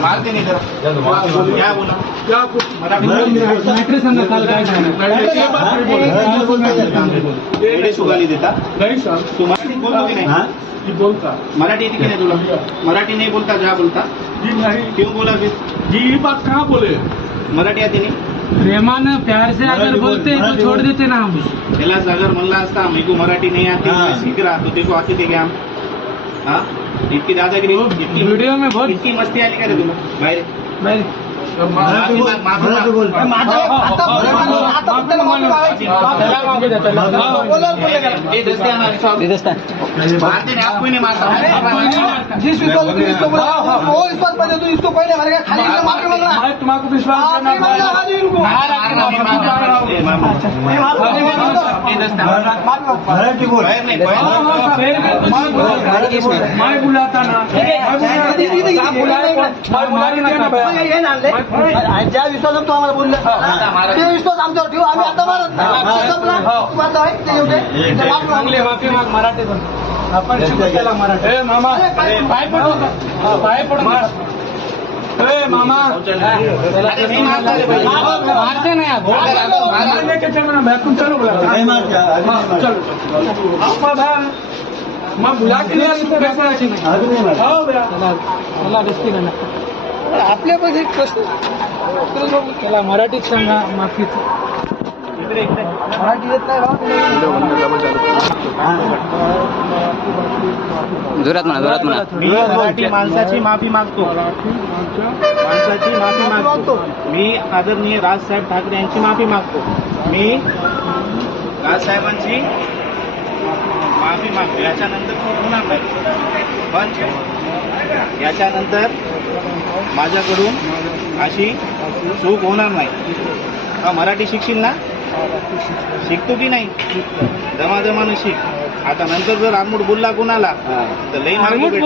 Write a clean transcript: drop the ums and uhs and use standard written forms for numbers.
मारते नाही क्या बोला सुगाली देता तू मराठी बोलतो की नाही बोलता मराठी येते की नाही तुला मराठी नहीं बोलता क्या बोलता जी नहीं क्यों बोला फिर जी ये बात कहाँ बोले मराठी आती नहीं प्रेमान प्यार से अगर बोलते तो छोड़ देते ना हम त्याला अगर म्हणला असता मेरे को मराठी नहीं आती मैं सीख रहा तो देखो आती थे क्या हम हाँ इतनी दादागिरी वीडियो में बहुत इतनी मस्ती आली का रे तुला बाहेर भाई आपको नहीं मारता जिस विश्वास वो विश्वास बने तो इसको कोई नहीं मारेगा खाली माफी मांग रहा है तुम्हारा विश्वास मैं बुलाता ना ज्या विश्वासात तो आम्हाला बोलला ते विश्वास आमच्यावर ठेवू आम्ही आता मारत चांगले माफी माग मराठीतून आपण शिकवला मराठी मामा पाय पडू पाय पडू मामा मारते नहीं आप मारने के चलो मैं तुम चलो बुला चलो मैं बुला के लिया इसको कैसे नहीं आओ भैया मला रस्ती करना आपल्या पण एक प्रश्न त्याला मराठीत सांगा माफी मराठी येत नाही जोरात म्हणा मी मराठी माणसाची माफी मागतो मी आदरणीय राजसाहेब ठाकरे यांची माफी मागतो मी राजसाहेबांची माफी मागतो याच्यानंतर चूक होणार नाही पण याच्यानंतर माझ्याकडून अशी चूक होणार नाही मराठी शिकशील ना शिकतो की नाही जमाजमानं शिक आता नंतर जर आंबूड बोलला कुणाला तर लई मार्ग